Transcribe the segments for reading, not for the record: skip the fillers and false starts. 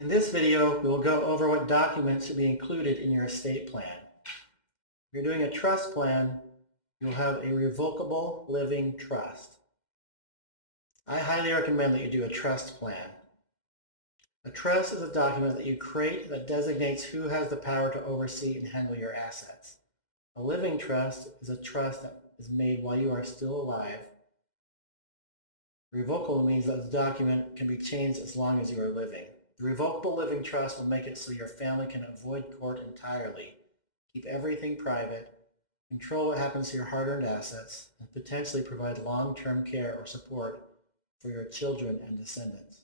In this video, we will go over what documents should be included in your estate plan. If you're doing a trust plan, you'll have a revocable living trust. I highly recommend that you do a trust plan. A trust is a document that you create that designates who has the power to oversee and handle your assets. A living trust is a trust that is made while you are still alive. Revocable means that the document can be changed as long as you are living. The revocable living trust will make it so your family can avoid court entirely, keep everything private, control what happens to your hard-earned assets, and potentially provide long-term care or support for your children and descendants.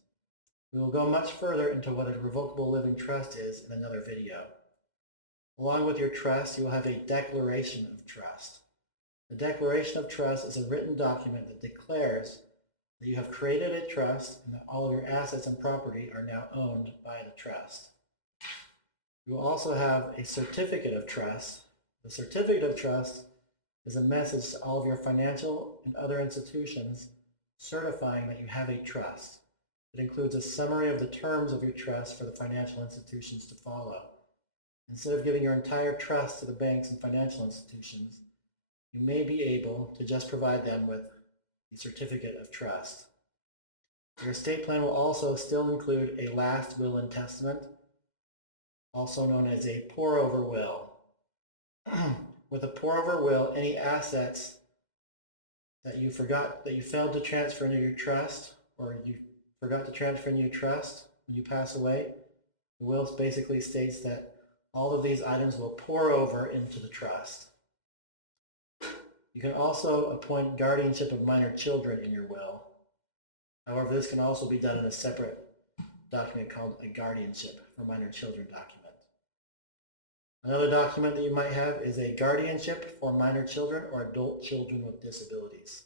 We will go much further into what a revocable living trust is in another video. Along with your trust, you will have a declaration of trust. The declaration of trust is a written document that declares that you have created a trust and that all of your assets and property are now owned by the trust. You will also have a certificate of trust. The certificate of trust is a message to all of your financial and other institutions certifying that you have a trust. It includes a summary of the terms of your trust for the financial institutions to follow. Instead of giving your entire trust to the banks and financial institutions, you may be able to just provide them with the certificate of trust. Your estate plan will also still include a last will and testament, also known as a pour-over will. With a pour-over will, any assets that you failed to transfer into your trust, or you forgot to transfer into your trust when you pass away, the will basically states that all of these items will pour over into the trust. You can also appoint guardianship of minor children in your will. However, this can also be done in a separate document called a guardianship for minor children document. Another document that you might have is a guardianship for minor children or adult children with disabilities.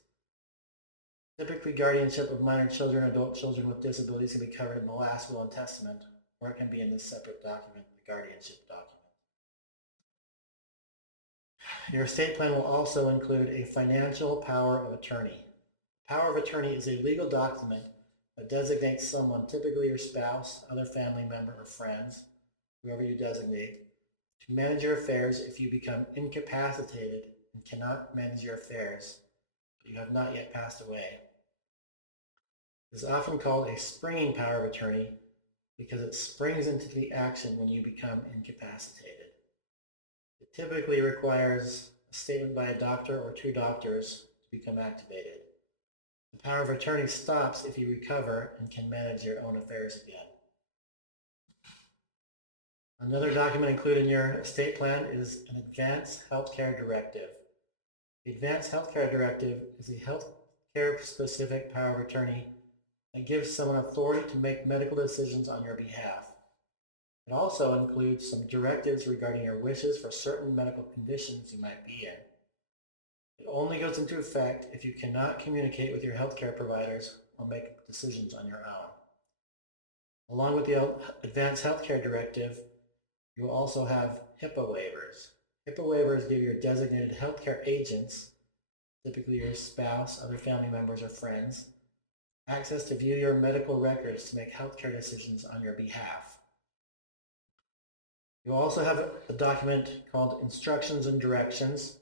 Typically, guardianship of minor children, adult children with disabilities can be covered in the last will and testament, or it can be in this separate document, the guardianship document. Your estate plan will also include a financial power of attorney. Power of attorney is a legal document that designates someone, typically your spouse, other family member, or friends, whoever you designate, to manage your affairs if you become incapacitated and cannot manage your affairs, but you have not yet passed away. It is often called a springing power of attorney because it springs into the action when you become incapacitated. It typically requires a statement by a doctor or two doctors to become activated. The power of attorney stops if you recover and can manage your own affairs again. Another document included in your estate plan is an Advanced Healthcare Directive. The Advanced Healthcare Directive is a healthcare-specific power of attorney that gives someone authority to make medical decisions on your behalf. It also includes some directives regarding your wishes for certain medical conditions you might be in. It only goes into effect if you cannot communicate with your healthcare providers or make decisions on your own. Along with the Advanced Healthcare Directive, you will also have HIPAA waivers. HIPAA waivers give your designated healthcare agents, typically your spouse, other family members, or friends, access to view your medical records to make healthcare decisions on your behalf. You also have a document called Instructions and Directions.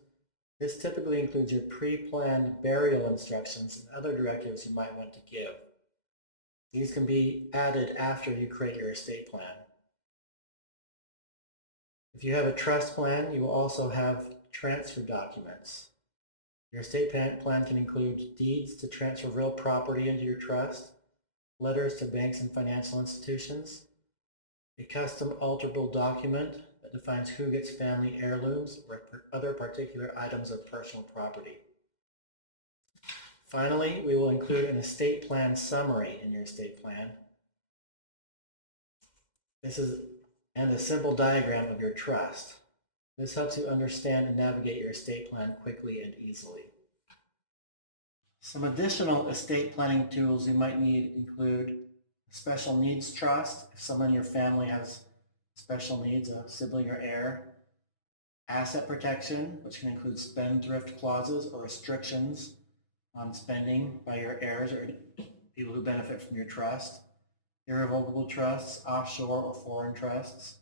This typically includes your pre-planned burial instructions and other directives you might want to give. These can be added after you create your estate plan. If you have a trust plan, you will also have transfer documents. Your estate plan can include deeds to transfer real property into your trust, letters to banks and financial institutions, a custom alterable document that defines who gets family heirlooms or other particular items of personal property. Finally, we will include an estate plan summary in your estate plan. And a simple diagram of your trust. This helps you understand and navigate your estate plan quickly and easily. Some additional estate planning tools you might need include a special needs trust, if someone in your family has special needs, a sibling or heir, asset protection, which can include spendthrift clauses or restrictions on spending by your heirs or people who benefit from your trust, irrevocable trusts, offshore or foreign trusts,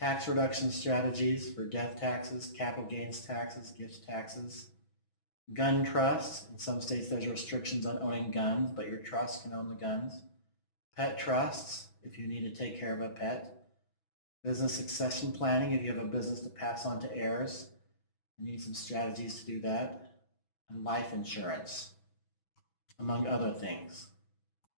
tax reduction strategies for death taxes, capital gains taxes, gift taxes, gun trusts. In some states there's restrictions on owning guns, but your trust can own the guns. Pet trusts, if you need to take care of a pet. Business succession planning, if you have a business to pass on to heirs. You need some strategies to do that. And life insurance, among other things.